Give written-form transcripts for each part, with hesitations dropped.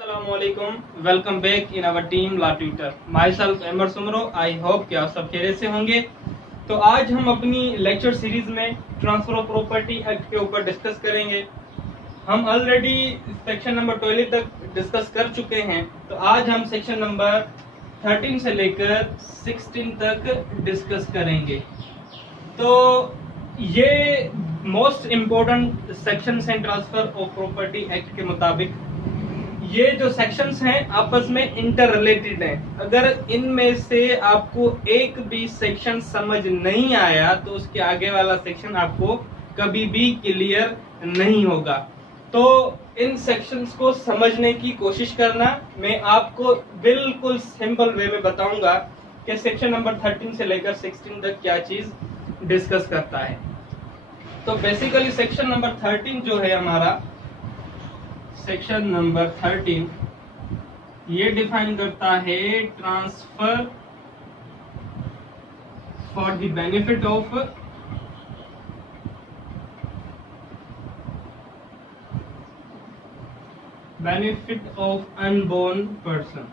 Assalamualaikum. Welcome back in our team La Tutor. Myself Amar Sumro. I hope कि आप सब खैरियत से होंगे। तो आज हम अपनी लेक्चर सीरीज में ट्रांसफर ऑफ प्रॉपर्टी एक्ट के ऊपर डिस्कस करेंगे। हम ऑलरेडी सेक्शन नंबर 12 तक डिस्कस कर चुके हैं, तो आज हम सेक्शन नंबर 13 से लेकर 16 तक डिस्कस करेंगे। तो ये मोस्ट इम्पोर्टेंट सेक्शंस हैं ट्रांसफर ऑफ प्रॉपर्टी एक्ट के मुताबिक। ये जो सेक्शंस हैं आपस में इंटर रिलेटेड हैं। अगर इनमें से आपको एक भी सेक्शन समझ नहीं आया तो उसके आगे वाला सेक्शन आपको कभी भी क्लियर नहीं होगा। तो इन सेक्शंस को समझने की कोशिश करना। मैं आपको बिल्कुल सिंपल वे में बताऊंगा कि सेक्शन नंबर 13 से लेकर 16 तक क्या चीज डिस्कस करता है। तो बेसिकली सेक्शन नंबर 13 जो है हमारा, सेक्शन नंबर 13 ये डिफाइन करता है transfer for the benefit of unborn person.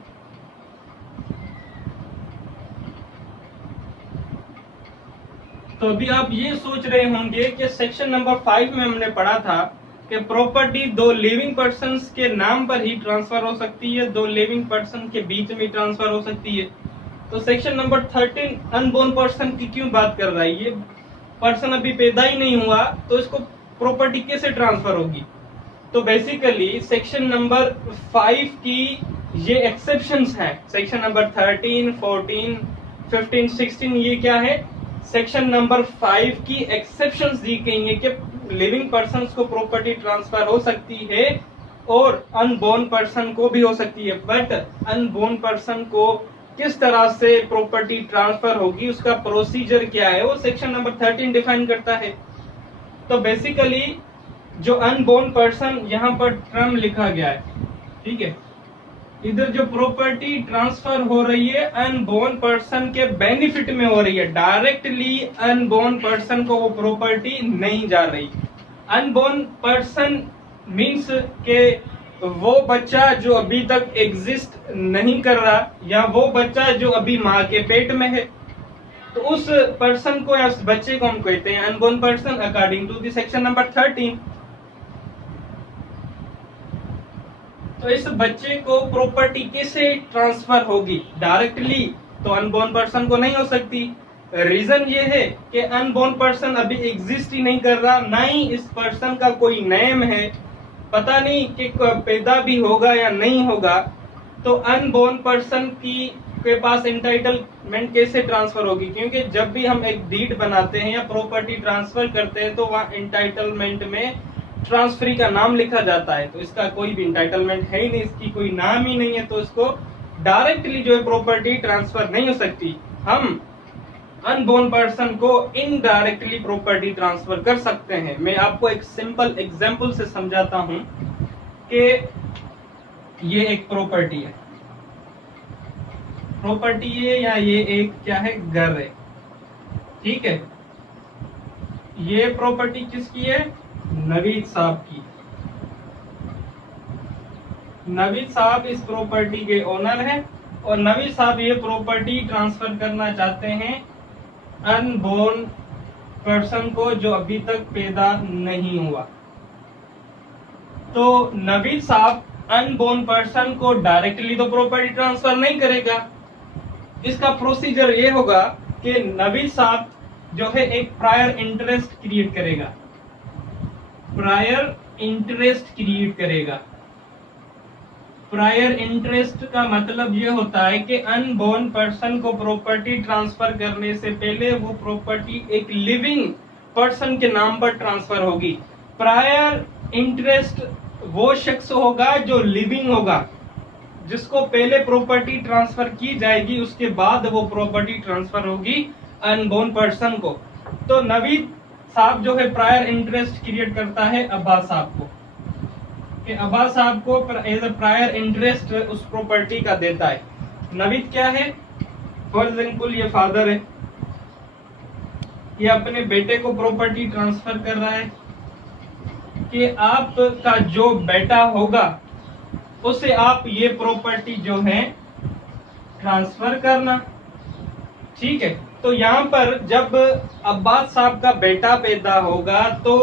तो अभी आप ये सोच रहे होंगे कि सेक्शन नंबर 5 में हमने पढ़ा था कि प्रॉपर्टी दो लिविंग पर्सन्स के नाम पर ही ट्रांसफर हो सकती है, दो लिविंग पर्सन के बीच में ट्रांसफर हो सकती है। तो सेक्शन नंबर 13 अनबोर्न पर्सन की क्यों बात कर रहा है? ये पर्सन अभी पैदा ही नहीं हुआ तो इसको प्रॉपर्टी कैसे ट्रांसफर होगी? तो बेसिकली सेक्शन नंबर 5 की ये एक्सेप्शंस हैं। सेक्शन नंबर 13, 14, 15, 16 ये क्या है? सेक्शन नंबर 5 की एक्सेप्शंस दी गई है कि लिविंग पर्सन्स को प्रॉपर्टी ट्रांसफर हो सकती है और अनबोर्न पर्सन को भी हो सकती है। बट अनबोर्न पर्सन को किस तरह से प्रॉपर्टी ट्रांसफर होगी, उसका प्रोसीजर क्या है, वो सेक्शन नंबर 13 डिफाइन करता है। तो बेसिकली जो अनबोर्न पर्सन यहाँ पर टर्म लिखा गया है, ठीक है, इधर जो प्रॉपर्टी ट्रांसफर हो रही है अनबोर्न पर्सन के बेनिफिट में हो रही है। डायरेक्टली अनबोर्न पर्सन को वो प्रॉपर्टी नहीं जा रही। अनबोर्न पर्सन मीन्स के वो बच्चा जो अभी तक एग्जिस्ट नहीं कर रहा, या वो बच्चा जो अभी माँ के पेट में है, तो उस पर्सन को या उस बच्चे को हम कहते हैं unborn person according to the section number 13। तो इस बच्चे को प्रॉपर्टी कैसे ट्रांसफर होगी? डायरेक्टली तो अनबोर्न पर्सन को नहीं हो सकती। रीजन ये है कि अनबोर्न पर्सन अभी एग्जिस्ट ही नहीं कर रहा, ना ही इस पर्सन का कोई नेम है, पता नहीं कि पैदा भी होगा या नहीं होगा। तो अनबोर्न पर्सन की के पास एंटाइटलमेंट कैसे ट्रांसफर होगी? क्योंकि जब भी हम एक डीड बनाते हैं या प्रॉपर्टी ट्रांसफर करते हैं तो वहाँ एंटाइटलमेंट में ट्रांसफरी का नाम लिखा जाता है। तो इसका कोई भी एंटाइटलमेंट है ही नहीं, इसकी कोई नाम ही नहीं है, तो इसको डायरेक्टली जो है प्रॉपर्टी ट्रांसफर नहीं हो सकती। हम अनबोर्न पर्सन को इनडायरेक्टली प्रॉपर्टी ट्रांसफर कर सकते हैं। मैं आपको एक सिंपल एग्जांपल से समझाता हूं कि ये एक प्रॉपर्टी है, प्रॉपर्टी है या ये एक क्या है, घर है, ठीक है। ये प्रॉपर्टी किसकी है? नवीद साहब की। नवीद साहब इस प्रॉपर्टी के ओनर हैं और नवीद साहब ये प्रॉपर्टी ट्रांसफर करना चाहते हैं अनबोर्न पर्सन को जो अभी तक पैदा नहीं हुआ। तो नवीद साहब अनबोर्न पर्सन को डायरेक्टली तो प्रॉपर्टी ट्रांसफर नहीं करेगा। इसका प्रोसीजर ये होगा कि नवीद साहब जो है एक प्रायर इंटरेस्ट क्रिएट करेगा। प्रायर इंटरेस्ट क्रिएट करेगा। प्रायर इंटरेस्ट का मतलब ये होता है कि अनबोर्न पर्सन को प्रॉपर्टी ट्रांसफर करने से पहले वो प्रॉपर्टी एक लिविंग पर्सन के नाम पर ट्रांसफर होगी। प्रायर इंटरेस्ट वो शख्स होगा जो लिविंग होगा, जिसको पहले प्रॉपर्टी ट्रांसफर की जाएगी, उसके बाद वो प्रॉपर्टी ट्रांसफर होगी अनबोर्न पर्सन को। तो नवीद साहब जो है प्रायर इंटरेस्ट क्रिएट करता है अब्बास साहब को, कि अब्बास साहब को एज अ प्रायर इंटरेस्ट उस प्रॉपर्टी का देता है। नवीद क्या है? फॉर एग्जाम्पल ये फादर है, ये अपने बेटे को प्रॉपर्टी ट्रांसफर कर रहा है कि आपका जो बेटा होगा उसे आप ये प्रॉपर्टी जो है ट्रांसफर करना। ठीक है, तो यहाँ पर जब अब्बास साहब का बेटा पैदा होगा तो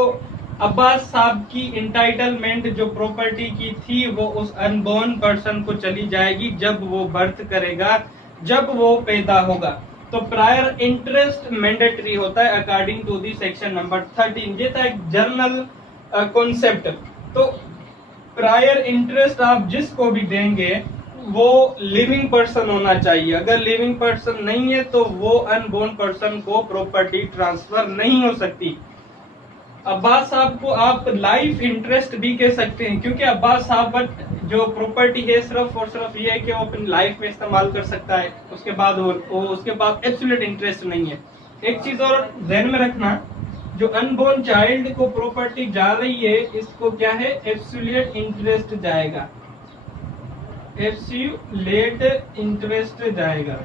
अब्बास साहब की इंटाइटलमेंट जो प्रॉपर्टी की थी वो उस अनबोर्न पर्सन को चली जाएगी जब वो बर्थ करेगा, जब वो पैदा होगा। तो प्रायर इंटरेस्ट मैंडेटरी होता है according to the section number 13। ये था एक जर्नल कॉन्सेप्ट। तो प्रायर इंटरेस्ट आप जिसको भी देंगे वो लिविंग पर्सन होना चाहिए। अगर लिविंग पर्सन नहीं है तो वो अनबोर्न पर्सन को प्रॉपर्टी ट्रांसफर नहीं हो सकती। अब्बास साहब को आप लाइफ इंटरेस्ट भी कह सकते हैं, क्योंकि अब्बास साहब जो प्रॉपर्टी है सिर्फ और सिर्फ ये है कि वो अपनी लाइफ में इस्तेमाल कर सकता है, उसके बाद उसके पास एब्सोल्यूट इंटरेस्ट नहीं है। एक चीज और ध्यान में रखना, जो अनबोर्न चाइल्ड को प्रॉपर्टी जा रही है इसको क्या है, एब्सोल्यूट इंटरेस्ट जाएगा, एब्सोल्यूट इंटरेस्ट जाएगा।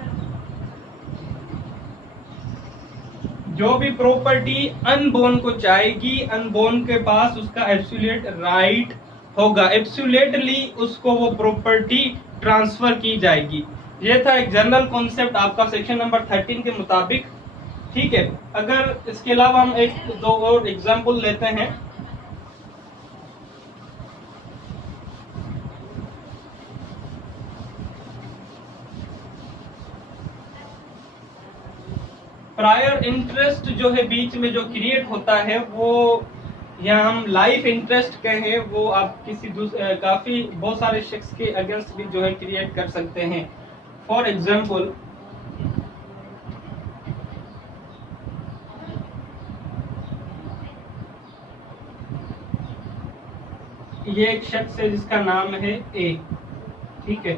जो भी प्रॉपर्टी अनबोर्न को जाएगी, अनबोर्न के पास उसका एब्सोल्यूट राइट होगा, एब्सोल्यूटली उसको वो प्रॉपर्टी ट्रांसफर की जाएगी। ये था एक जनरल कॉन्सेप्ट आपका सेक्शन नंबर 13 के मुताबिक। ठीक है, अगर इसके अलावा हम एक दो और एग्जाम्पल लेते हैं। प्रायर इंटरेस्ट जो है बीच में जो क्रिएट होता है वो, या हम लाइफ इंटरेस्ट कहें, वो आप किसी काफी बहुत सारे शख्स के अगेंस्ट भी जो है क्रिएट कर सकते हैं। फॉर एग्जाम्पल, ये एक शख्स है जिसका नाम है ए। ठीक है,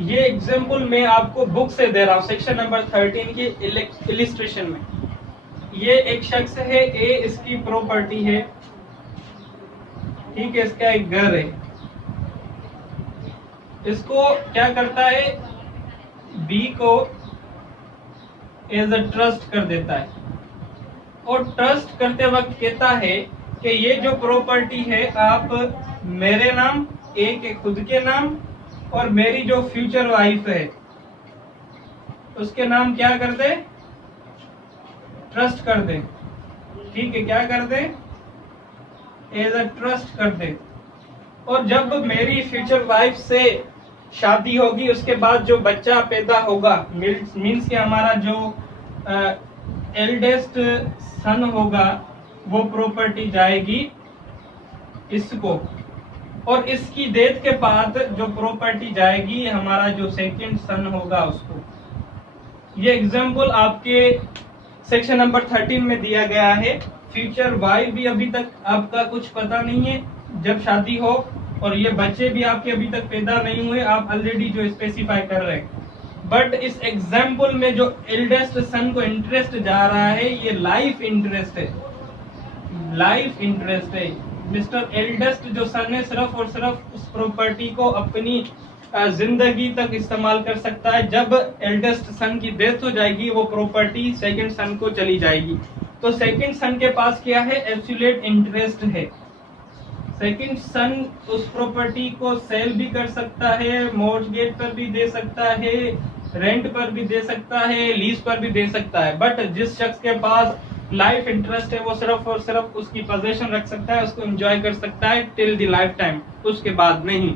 ये एग्जाम्पल मैं आपको बुक से दे रहा हूँ सेक्शन नंबर 13 की इलिस्ट्रेशन में। ये एक शख्स है ए, इसकी प्रॉपर्टी है। ठीक है, इसका एक घर है, इसको क्या करता है, बी को एज अ ट्रस्ट कर देता है, और ट्रस्ट करते वक्त कहता है कि ये जो प्रॉपर्टी है आप मेरे नाम, ए के खुद के नाम, और मेरी जो फ्यूचर वाइफ है उसके नाम क्या कर दे, ट्रस्ट कर दे। ठीक है, क्या कर दे, एज अ ट्रस्ट कर दे। और जब मेरी फ्यूचर वाइफ से शादी होगी उसके बाद जो बच्चा पैदा होगा, मीन्स कि हमारा जो एल्डेस्ट सन होगा वो प्रॉपर्टी जाएगी इसको, और इसकी डेथ के बाद जो प्रॉपर्टी जाएगी हमारा जो सेकंड सन होगा उसको। ये एग्जाम्पल आपके सेक्शन नंबर 13 में दिया गया है। फ्यूचर वाइफ भी अभी तक आपका कुछ पता नहीं है, जब शादी हो, और ये बच्चे भी आपके अभी तक पैदा नहीं हुए, आप ऑलरेडी जो स्पेसिफाई कर रहे हैं। बट इस एग्जाम्पल में जो एल्डेस्ट सन को इंटरेस्ट जा रहा है ये लाइफ इंटरेस्ट है, लाइफ इंटरेस्ट है। मिस्टर एल्डेस्ट जो सन है सिर्फ और सिर्फ उस प्रॉपर्टी को अपनी जिंदगी तक इस्तेमाल कर सकता है। जब एल्डेस्ट सन की डेथ हो जाएगी वो प्रॉपर्टी सेकंड सन को चली जाएगी। तो सेकंड सन के पास क्या है, एब्सोल्यूट इंटरेस्ट है। सेकंड सन उस प्रॉपर्टी को सेल भी कर सकता है, मॉर्गेज पर भी दे सकता है, रेंट पर भी दे सकता है, लीज पर भी दे सकता है। बट जिस शख्स के पास लाइफ इंटरेस्ट है वो सिर्फ और सिर्फ उसकी पोजीशन रख सकता है, उसको एंजॉय कर सकता है टिल द लाइफ टाइम, उसके बाद नहीं।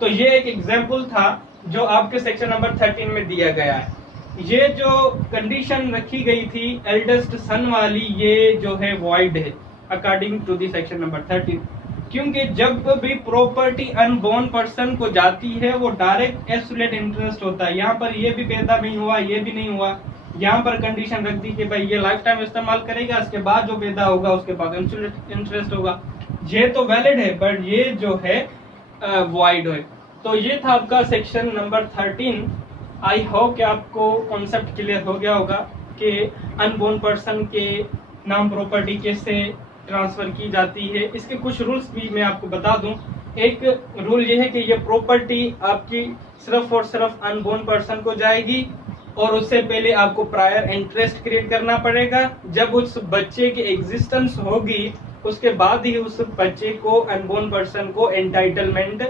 तो ये एक एग्जाम्पल था जो आपके सेक्शन नंबर 13 में दिया गया है। ये जो कंडीशन रखी गई थी एल्डेस्ट सन वाली, ये जो है वॉइड है according to the section number 13, क्योंकि जब भी प्रॉपर्टी अनबोर्न पर्सन को जाती है वो डायरेक्ट एब्सोल्यूट इंटरेस्ट होता है। यहाँ पर ये भी पैदा नहीं हुआ, ये भी नहीं हुआ, यहाँ पर कंडीशन रख दी कि भाई ये लाइफ टाइम इस्तेमाल करेगा, इसके बाद जो पैदा होगा उसके बाद इंटरेस्ट होगा। ये तो वैलिड है, बट ये जो है वॉइड है। तो ये था आपका सेक्शन नंबर 13। आई होप कि आपको कॉन्सेप्ट क्लियर हो गया होगा कि अनबोर्न पर्सन के नाम प्रॉपर्टी कैसे ट्रांसफर की जाती है। इसके कुछ रूल्स भी मैं आपको बता दूं। एक रूल ये है कि ये प्रॉपर्टी आपकी सिर्फ और सिर्फ अनबोर्न पर्सन को जाएगी, और उससे पहले आपको प्रायर इंटरेस्ट क्रिएट करना पड़ेगा। जब उस बच्चे की एग्जिस्टेंस होगी उसके बाद ही उस बच्चे को, अनबोर्न पर्सन को एंटाइटलमेंट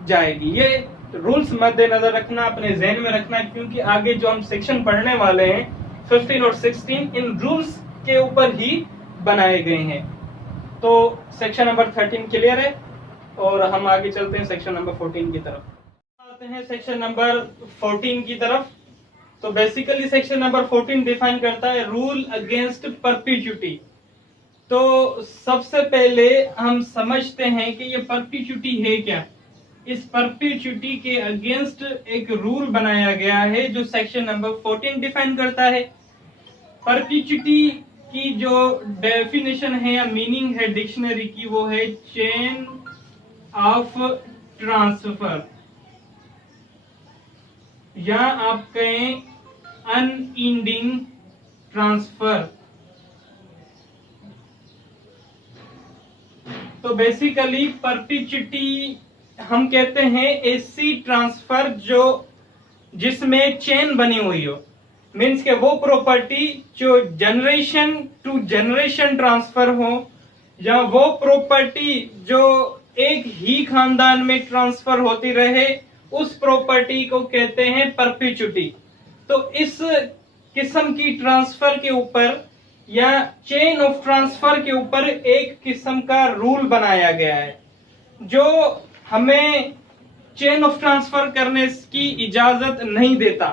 जाएगी। ये रूल्स मद्देनजर रखना, अपने जहन में रखना, क्योंकि आगे जो हम सेक्शन पढ़ने वाले हैं 15 और 16 इन रूल्स के ऊपर ही बनाए गए हैं। तो सेक्शन नंबर 13 क्लियर है और हम आगे चलते हैं सेक्शन नंबर 14 की तरफ। आते हैं सेक्शन नंबर 14 की तरफ। तो बेसिकली सेक्शन नंबर 14 डिफाइन करता है रूल अगेंस्ट परपीच्युटी। तो सबसे पहले हम समझते हैं कि ये परपीच्युटी है क्या। इस परपीच्युटी के अगेंस्ट एक रूल बनाया गया है जो सेक्शन नंबर 14 डिफाइन करता है। परपीच्युटी की जो डेफिनेशन है या मीनिंग है डिक्शनरी की, वो है चेन ऑफ ट्रांसफर, या आप कहें अनएंडिंग ट्रांसफर। तो बेसिकली परपीच्युटी हम कहते हैं ऐसी ट्रांसफर जो जिसमें चेन बनी हुई हो, मीन्स के वो प्रॉपर्टी जो जनरेशन टू जनरेशन ट्रांसफर हो, या वो प्रॉपर्टी जो एक ही खानदान में ट्रांसफर होती रहे, उस प्रॉपर्टी को कहते हैं परपीच्युटी। तो इस किस्म की ट्रांसफर के ऊपर या चेन ऑफ ट्रांसफर के ऊपर एक किस्म का रूल बनाया गया है जो हमें चेन ऑफ ट्रांसफर करने की इजाजत नहीं देता।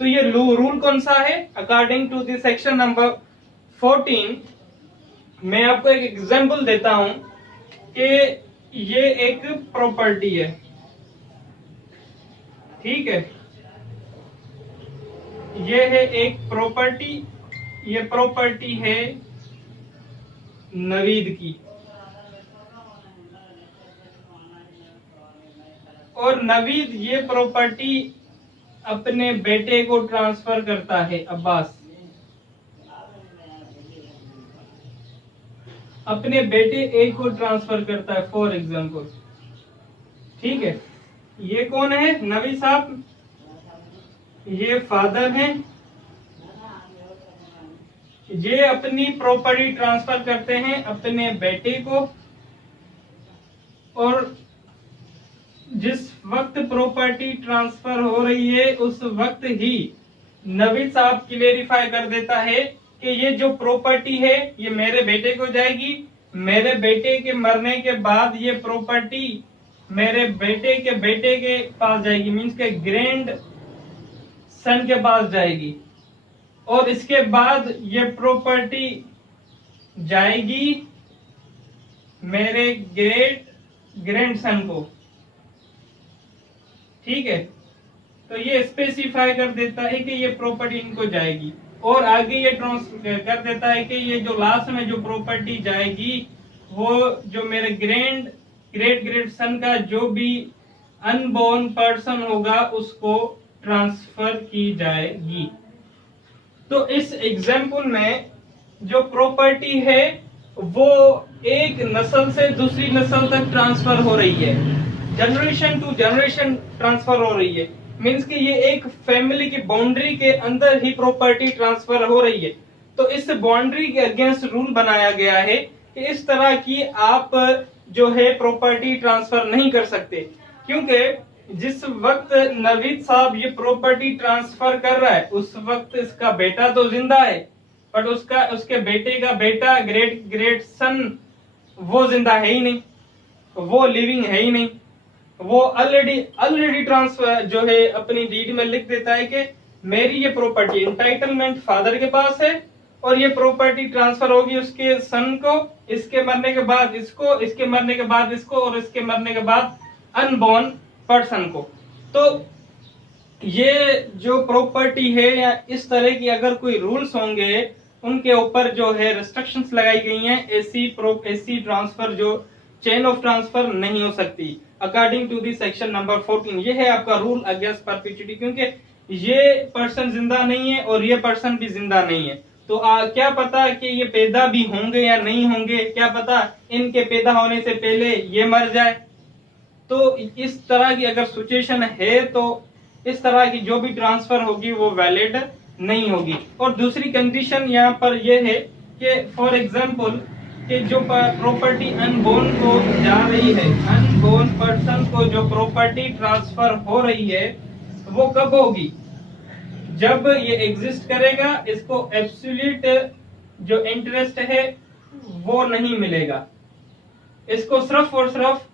तो ये रूल कौन सा है? According to the section number 14 मैं आपको एक एग्जांपल देता हूं कि ये एक प्रॉपर्टी है, ठीक है। ये है एक प्रॉपर्टी, ये प्रॉपर्टी है नवीद की, और नवीद ये प्रॉपर्टी अपने बेटे को ट्रांसफर करता है, अब्बास अपने बेटे एक को ट्रांसफर करता है फॉर एग्जांपल, ठीक है। ये कौन है? नवीद साहब, ये फादर हैं, ये अपनी प्रॉपर्टी ट्रांसफर करते हैं अपने बेटे को, और जिस वक्त प्रॉपर्टी ट्रांसफर हो रही है उस वक्त ही नवीद साहब क्लेरिफाई कर देता है कि ये जो प्रॉपर्टी है ये मेरे बेटे को जाएगी, मेरे बेटे के मरने के बाद ये प्रॉपर्टी मेरे बेटे के पास जाएगी, मीन्स के ग्रैंड सन के पास जाएगी, और इसके बाद ये प्रॉपर्टी जाएगी मेरे ग्रेट ग्रैंड सन को, ठीक है। तो ये स्पेसिफाई कर देता है कि ये प्रॉपर्टी इनको जाएगी, और आगे ये ट्रांसफर कर देता है कि ये जो लास्ट में जो प्रॉपर्टी जाएगी वो जो मेरे ग्रेट ग्रेट सन का जो भी अनबोर्न पर्सन होगा उसको ट्रांसफर की जाएगी। तो इस एग्जाम्पल में जो प्रॉपर्टी है वो एक नस्ल से दूसरी नस्ल तक ट्रांसफर हो रही है, जनरेशन टू जनरेशन ट्रांसफर हो रही है, मीन्स कि ये एक फैमिली की बाउंड्री के अंदर ही प्रॉपर्टी ट्रांसफर हो रही है। तो इस बाउंड्री के अगेंस्ट रूल बनाया गया है कि इस तरह की आप जो है प्रॉपर्टी ट्रांसफर नहीं कर सकते, क्योंकि जिस वक्त नवीद साहब ये प्रॉपर्टी ट्रांसफर कर रहा है उस वक्त इसका बेटा तो जिंदा है, बट उसके बेटे का बेटा ग्रेट ग्रेट सन वो जिंदा है ही नहीं, वो लिविंग है ही नहीं। वो ऑलरेडी ट्रांसफर जो है अपनी डीड में लिख देता है कि मेरी ये प्रॉपर्टी इंटाइटलमेंट फादर के पास है, और ये प्रॉपर्टी ट्रांसफर होगी उसके सन को, इसके मरने के बाद इसको, इसके मरने के बाद इसको, और इसके मरने के बाद अनबोर्न पर्सन को। तो ये जो प्रॉपर्टी है या इस तरह की अगर कोई रूल्स होंगे उनके ऊपर जो है रिस्ट्रिक्शंस लगाई गई हैं, ऐसी ट्रांसफर जो चेन ऑफ ट्रांसफर नहीं हो सकती according to the section number 14। ये है आपका रूल अगेंस्ट परपीच्युटी, क्योंकि ये पर्सन जिंदा नहीं है और ये पर्सन भी जिंदा नहीं है। तो क्या पता कि ये पैदा भी होंगे या नहीं होंगे, क्या पता इनके पैदा होने से पहले ये मर जाए। तो इस तरह की अगर सिचुएशन है तो इस तरह की जो भी ट्रांसफर होगी वो वैलिड नहीं होगी। और दूसरी कंडीशन यहाँ पर यह है कि फॉर एग्जाम्पल कि जो प्रॉपर्टी अनबोर्न को जा रही है, अनबोर्न पर्सन को जो प्रॉपर्टी ट्रांसफर हो रही है वो कब होगी? जब ये एग्जिस्ट करेगा, इसको एब्सोल्यूट जो इंटरेस्ट है वो नहीं मिलेगा, इसको सिर्फ और सिर्फ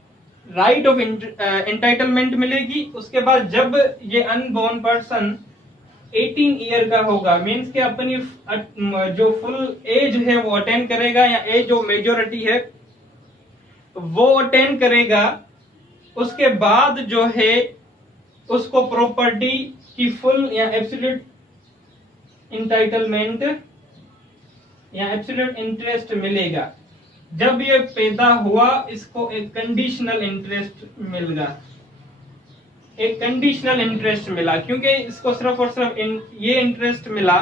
राइट ऑफ एंटाइटलमेंट मिलेगी। उसके बाद जब ये अनबोर्न पर्सन 18 ईयर का होगा, मींस के अपनी जो फुल एज है वो अटेन करेगा, या एज ऑफ मेजोरिटी है वो अटेन करेगा, उसके बाद जो है उसको प्रॉपर्टी की फुल या एब्सोल्यूट इंटाइटलमेंट या एब्सोल्यूट इंटरेस्ट मिलेगा। जब ये पैदा हुआ इसको एक कंडीशनल इंटरेस्ट मिलेगा, एक कंडीशनल इंटरेस्ट मिला, क्योंकि इसको सिर्फ और सिर्फ ये इंटरेस्ट मिला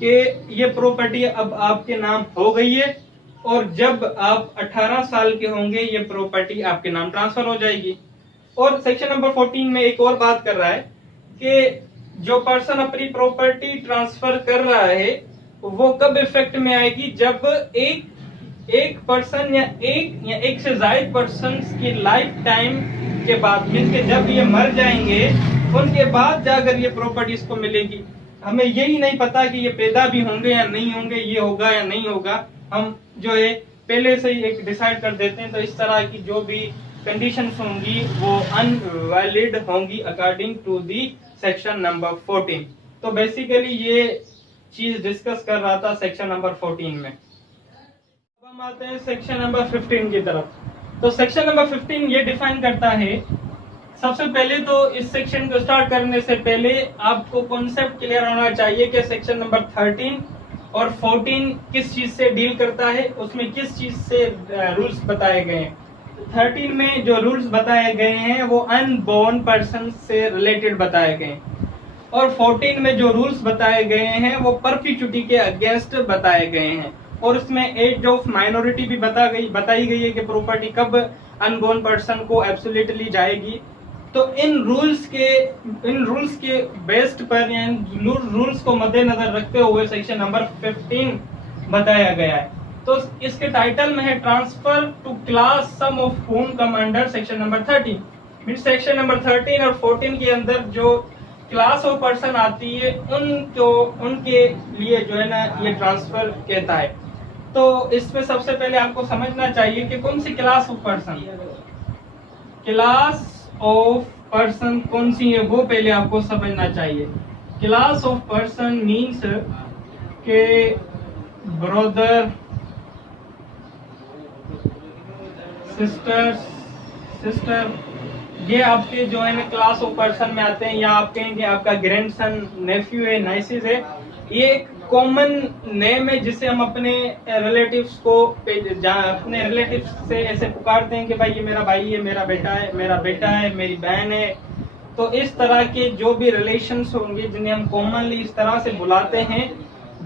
कि ये प्रॉपर्टी अब आपके नाम हो गई है, और जब आप 18 साल के होंगे ये प्रॉपर्टी आपके नाम ट्रांसफर हो जाएगी। और सेक्शन नंबर 14 में एक और बात कर रहा है कि जो पर्सन अपनी प्रॉपर्टी ट्रांसफर कर रहा है वो कब इफेक्ट में आएगी? जब एक पर्सन या एक से ज्यादा पर्सन की लाइफ टाइम के बाद, मीन्स के जब ये मर जाएंगे उनके बाद जाकर ये प्रॉपर्टी इसको मिलेगी। हमें यही नहीं पता कि ये पैदा भी होंगे या नहीं होंगे, ये होगा या नहीं होगा, हम जो है पहले से ही एक डिसाइड कर देते हैं। तो इस तरह की जो भी कंडीशंस होंगी वो अनवैलिड होंगी according to the section number 14। तो बेसिकली ये चीज डिस्कस कर रहा था सेक्शन नंबर 14 में। अब हम आते हैं सेक्शन नंबर 15 की तरफ। तो सेक्शन नंबर 15 ये डिफाइन करता है, सबसे पहले तो इस सेक्शन को स्टार्ट करने से पहले आपको कॉन्सेप्ट क्लियर होना चाहिए कि सेक्शन नंबर 13 और 14 किस चीज से डील करता है, उसमें किस चीज से रूल्स बताए गए हैं। 13 में जो रूल्स बताए गए हैं वो अनबोर्न पर्सन से रिलेटेड बताए गए हैं, और 14 में जो रूल्स बताए गए हैं वो परपीचुटी के अगेंस्ट बताए गए हैं, और उसमें एज ऑफ माइनॉरिटी भी बताई गई है कि प्रॉपर्टी कब अनबोर्न पर्सन को एब्सोल्युटली जाएगी। तो इन रूल्स के बेस्ड पर या इन रूल्स को मद्देनजर रखते हुए सेक्शन नंबर 15 बताया गया है। तो इसके टाइटल में है transfer to class some of whom come under section number 13। Mean section number 13 और 14 के अंदर जो क्लास ऑफ पर्सन आती है उनके लिए जो है ना ये ट्रांसफर कहता है। तो इसमें सबसे पहले आपको समझना चाहिए कि कौन सी क्लास ऑफ पर्सन कौन सी है वो पहले आपको समझना चाहिए। क्लास ऑफ पर्सन मीन्स के ब्रदर, सिस्टर ये आपके जो है ना क्लास ऑफ पर्सन में आते हैं, या आप कहेंगे आपका ग्रैंडसन, नेफ्यू है, नाइसिस है। ये एक कॉमन नेम है जिसे हम अपने रिलेटिव्स से ऐसे पुकारते हैं कि भाई ये मेरा भाई है, मेरा बेटा है, मेरी बहन है। तो इस तरह के जो भी रिलेशंस होंगे जिन्हें हम कॉमनली इस तरह से बुलाते हैं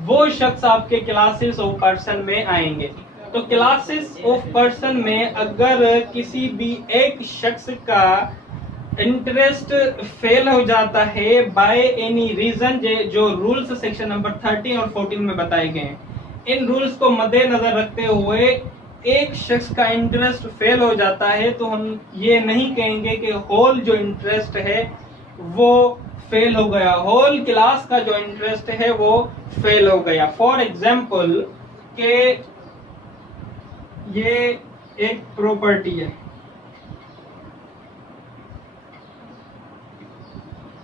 वो शख्स आपके क्लासेस ऑफ पर्सन में आएंगे। तो क्लासेस ऑफ पर्सन में अगर किसी भी एक शख्स का इंटरेस्ट फेल हो जाता है बाय एनी रीजन, जो रूल्स सेक्शन नंबर 13 और 14 में बताए गए हैं, इन रूल्स को मद्देनजर रखते हुए एक शख्स का इंटरेस्ट फेल हो जाता है तो हम ये नहीं कहेंगे कि होल जो इंटरेस्ट है वो फेल हो गया, होल क्लास का जो इंटरेस्ट है वो फेल हो गया। फॉर एग्जाम्पल के ये एक प्रॉपर्टी है,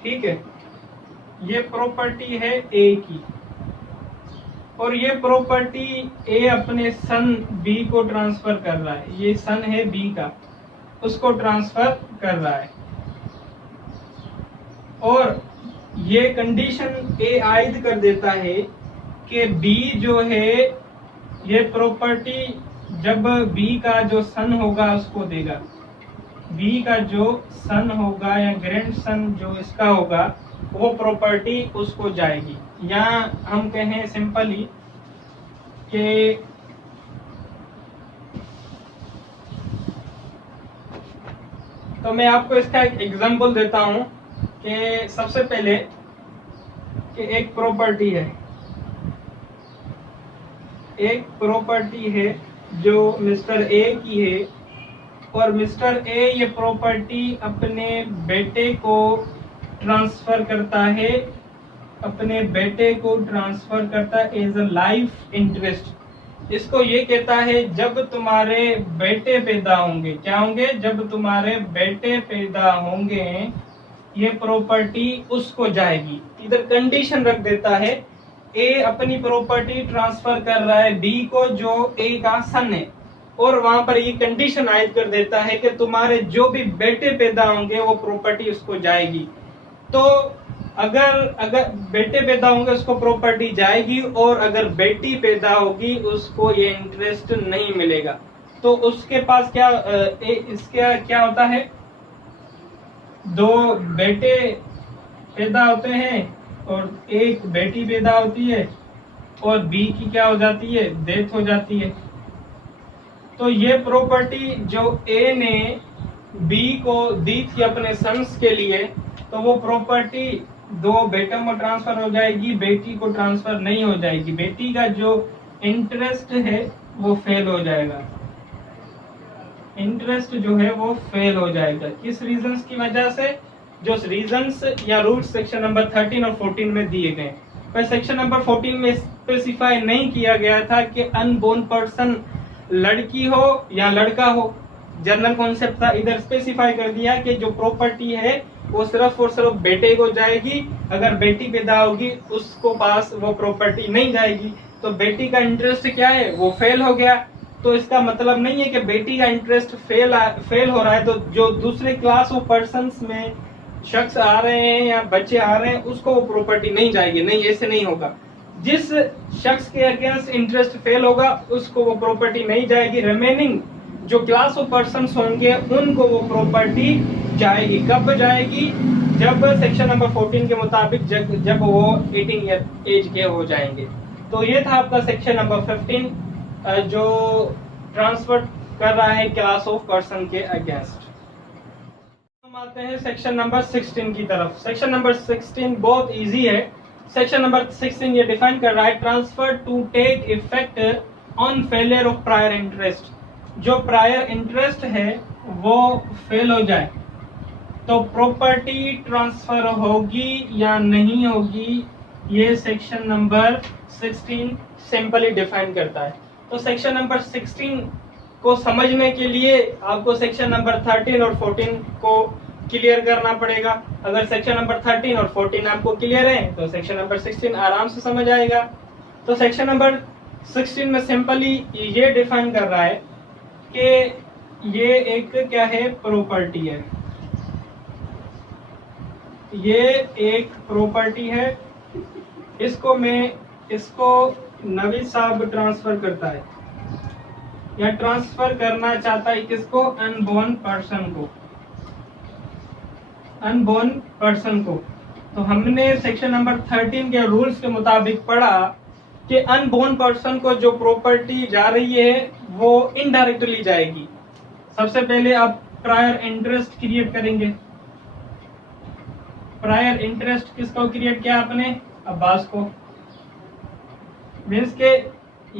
ठीक है, ये प्रॉपर्टी है ए की, और ये प्रॉपर्टी ए अपने सन बी को ट्रांसफर कर रहा है। ये सन है बी का, उसको ट्रांसफर कर रहा है, और ये कंडीशन ए आयद कर देता है कि बी जो है ये प्रॉपर्टी जब बी का जो सन होगा उसको देगा, बी का जो सन होगा या ग्रैंड सन जो इसका होगा वो प्रॉपर्टी उसको जाएगी। या हम कहें सिंपली कि तो मैं आपको इसका एक एग्जांपल देता हूं कि सबसे पहले कि एक प्रॉपर्टी है जो मिस्टर ए की है, और मिस्टर ए ये प्रॉपर्टी अपने बेटे को ट्रांसफर करता है, अपने बेटे को ट्रांसफर करता है एज अ लाइफ इंटरेस्ट। इसको ये कहता है जब तुम्हारे बेटे पैदा होंगे, क्या होंगे, जब तुम्हारे बेटे पैदा होंगे ये प्रॉपर्टी उसको जाएगी। इधर कंडीशन रख देता है, ए अपनी प्रॉपर्टी ट्रांसफर कर रहा है बी को जो ए का सन है, और वहां पर ये कंडीशन आयद कर देता है कि तुम्हारे जो भी बेटे पैदा होंगे वो प्रॉपर्टी उसको जाएगी। तो अगर बेटे पैदा होंगे उसको प्रॉपर्टी जाएगी, और अगर बेटी पैदा होगी उसको ये इंटरेस्ट नहीं मिलेगा। तो उसके पास क्या इसका क्या होता है, दो बेटे पैदा होते हैं और एक बेटी पैदा होती है, और बी की क्या हो जाती है, डेथ हो जाती है। तो ये प्रॉपर्टी जो ए ने बी को दी थी अपने सन्स के लिए, तो वो प्रॉपर्टी दो बेटों को ट्रांसफर हो जाएगी, बेटी को ट्रांसफर नहीं हो जाएगी। बेटी का जो इंटरेस्ट है वो फेल हो जाएगा, इंटरेस्ट जो है वो फेल हो जाएगा। किस रीजंस की वजह से, जो रीजंस या रूल्स सेक्शन नंबर 13 और 14 में दिए गए। पर सेक्शन नंबर 14 में स्पेसिफाई नहीं किया गया था कि अनबोर्न पर्सन लड़की हो या लड़का हो, जनरल कॉन्सेप्ट था। इधर स्पेसिफाई कर दिया कि जो प्रॉपर्टी है वो सिर्फ और सिर्फ बेटे को जाएगी, अगर बेटी पैदा होगी उसको पास वो प्रॉपर्टी नहीं जाएगी। तो बेटी का इंटरेस्ट क्या है, वो फेल हो गया। तो इसका मतलब नहीं है कि बेटी का इंटरेस्ट फेल हो रहा है तो जो दूसरे क्लास ऑफ पर्सन्स में शख्स आ रहे हैं या बच्चे आ रहे हैं उसको वो प्रॉपर्टी नहीं जाएगी, नहीं, ऐसे नहीं होगा। जिस शख्स के अगेंस्ट इंटरेस्ट फेल होगा उसको वो प्रॉपर्टी नहीं जाएगी, रिमेनिंग जो क्लास ऑफ पर्सन्स होंगे उनको वो प्रॉपर्टी जाएगी। कब जाएगी, जब सेक्शन नंबर 14 के मुताबिक जब वो 18 ईयर एज के हो जाएंगे। तो ये था आपका सेक्शन नंबर 15 जो ट्रांसफर कर रहा है क्लास ऑफ पर्सन के अगेंस्ट। हम आते हैं सेक्शन नंबर 16 की तरफ। सेक्शन नंबर 16 बहुत इजी है। सेक्शन नंबर 16 ये डिफाइन कर रहा है transfer to take effect on failure of prior interest. जो प्रायर इंटरेस्ट है वो फेल हो जाए तो प्रॉपर्टी ट्रांसफर होगी या नहीं होगी, ये सेक्शन नंबर 16 सिंपली डिफाइन करता है। तो सेक्शन नंबर 16 को समझने के लिए आपको सेक्शन नंबर 13 और 14 को क्लियर करना पड़ेगा। अगर सेक्शन नंबर 13 और 14 आपको क्लियर है तो सेक्शन नंबर 16 आराम से समझ आएगा। तो सेक्शन नंबर 16 में सिंपली ये डिफाइन कर रहा है कि ये एक क्या है, प्रॉपर्टी है। ये एक प्रॉपर्टी है, इसको नवीद साहब ट्रांसफर करता है या ट्रांसफर करना चाहता है किसको, अनबोर्न पर्सन को। तो हमने सेक्शन नंबर 13 के रूल्स के मुताबिक पढ़ा कि अनबोर्न पर्सन को जो प्रॉपर्टी जा रही है वो इनडायरेक्टली जाएगी। सबसे पहले आप प्रायर इंटरेस्ट क्रिएट करेंगे। प्रायर इंटरेस्ट किसको क्रिएट किया आपने, अब्बास को। मीन्स के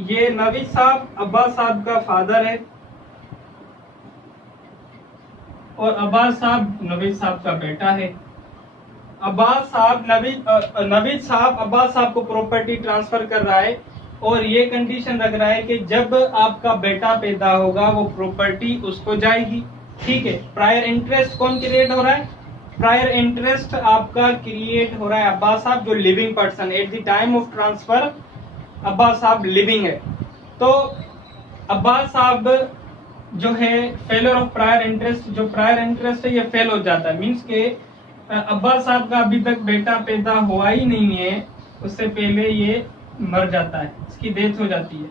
ये नवीद साहब अब्बास साहब का फादर है और अब्बास साहब नवीद साहब का बेटा है। नवीद साहब अब्बास साहब को प्रॉपर्टी ट्रांसफर कर रहा है और ये कंडीशन रख रहा है कि जब आपका बेटा पैदा होगा वो प्रॉपर्टी उसको जाएगी। ठीक है, प्रायर इंटरेस्ट कौन क्रिएट हो रहा है, प्रायर इंटरेस्ट आपका क्रिएट हो रहा है अब्बास साहब जो living person, at the time of transfer Abbas साहब लिविंग है। तो अब्बास साहब जो है फेलर ऑफ प्रायर इंटरेस्ट, जो प्रायर इंटरेस्ट है ये फेल हो जाता है। मीन्स के अब्बास साहब का अभी तक बेटा पैदा हुआ ही नहीं है, उससे पहले ये मर जाता है, इसकी डेथ हो जाती है।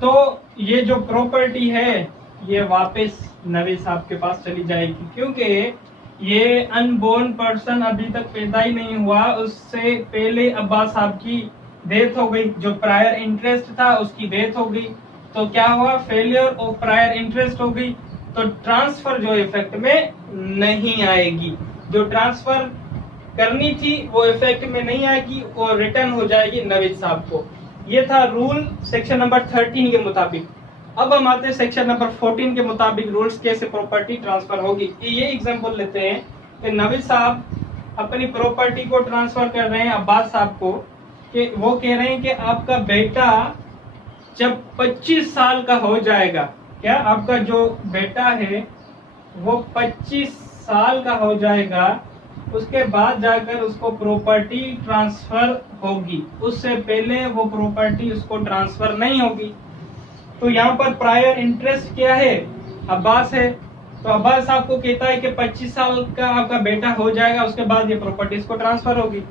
तो ये जो प्रॉपर्टी है ये वापस नवीद साहब के पास चली जाएगी, क्योंकि ये अनबोर्न पर्सन अभी तक पैदा ही नहीं हुआ, उससे पहले अब्बास साहब की डेथ हो गई। जो प्रायर इंटरेस्ट था उसकी डेथ हो गई, तो क्या हुआ, फेलियर ऑफ प्रायर इंटरेस्ट हो गई। तो ट्रांसफर जो इफेक्ट में नहीं आएगी, जो ट्रांसफर करनी थी वो इफेक्ट में नहीं आएगी और रिटर्न हो जाएगी नवीद साहब को। ये था रूल सेक्शन नंबर 13 के मुताबिक। अब हम आते हैं सेक्शन नंबर 14 के मुताबिक रूल्स कैसे प्रॉपर्टी ट्रांसफर होगी। ये एग्जांपल लेते हैं कि नवीद साहब अपनी प्रॉपर्टी को ट्रांसफर कर रहे हैं अब्बास साहब को, कि वो कह रहे हैं कि आपका बेटा जब 25 साल का हो जाएगा, क्या आपका जो बेटा है वो 25 साल का हो जाएगा, उसके बाद जाकर उसको प्रॉपर्टी ट्रांसफर होगी, उससे पहले वो प्रॉपर्टी उसको ट्रांसफर नहीं होगी। तो यहाँ पर प्रायर इंटरेस्ट क्या है, अब्बास है। तो अब्बास आपको कहता है कि 25 साल का आपका बेटा हो जाएगा, उसके बाद ये प्रॉपर्टी इसको ट्रांसफर होगी।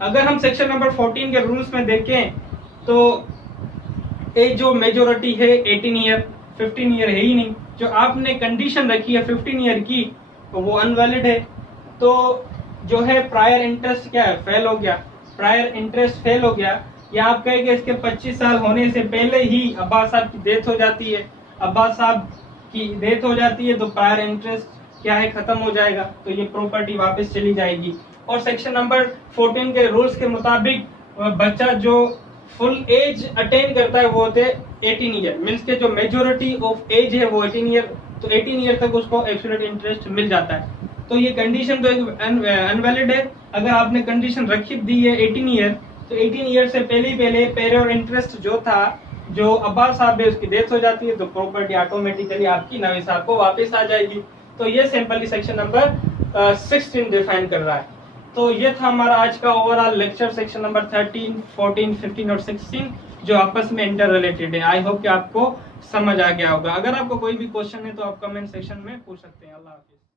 अगर हम सेक्शन नंबर 14 के रूल्स में देखें तो एज जो मेजोरिटी है 18 ईयर, 15 ईयर है ही नहीं। जो आपने कंडीशन रखी है 15 ईयर की तो वो अनवैलिड है। तो जो है प्रायर इंटरेस्ट क्या है, फेल हो गया, प्रायर इंटरेस्ट फेल हो गया। या आप कहेंगे इसके 25 साल होने से पहले ही अब्बास साहब की डेथ हो जाती है, अब्बास साहब की डेथ हो जाती है तो प्रायर इंटरेस्ट क्या है, खत्म हो जाएगा, तो ये प्रॉपर्टी वापस चली जाएगी। और सेक्शन नंबर 14 के रूल्स के मुताबिक बच्चा जो फुल एज अटेन करता है वो होते हैं 18 ईयर, मीन्स के जो मेजोरिटी ऑफ एज है वो 18 ईयर, तो 18 ईयर तक उसको एब्सोल्यूट इंटरेस्ट मिल जाता है। तो ये कंडीशन तो अनवैलिड है। अगर आपने कंडीशन रखी दी है 18 ईयर, तो 18 ईयर से पहले पेरियोड इंटरेस्ट जो था, जो अब्बास साहब है उसकी डेथ हो जाती है, तो प्रॉपर्टी ऑटोमेटिकली आपकी नवीद साहब को वापस आ जाएगी। तो ये सिंपली सेक्शन नंबर 16 डिफाइन कर रहा है। तो ये था हमारा आज का ओवरऑल लेक्चर, सेक्शन नंबर 13, 14, 15 और 16 जो आपस में इंटर रिलेटेड है। आई होप कि आपको समझ आ गया होगा। अगर आपको कोई भी क्वेश्चन है तो आप कमेंट सेक्शन में पूछ सकते हैं। अल्लाह हाफिज।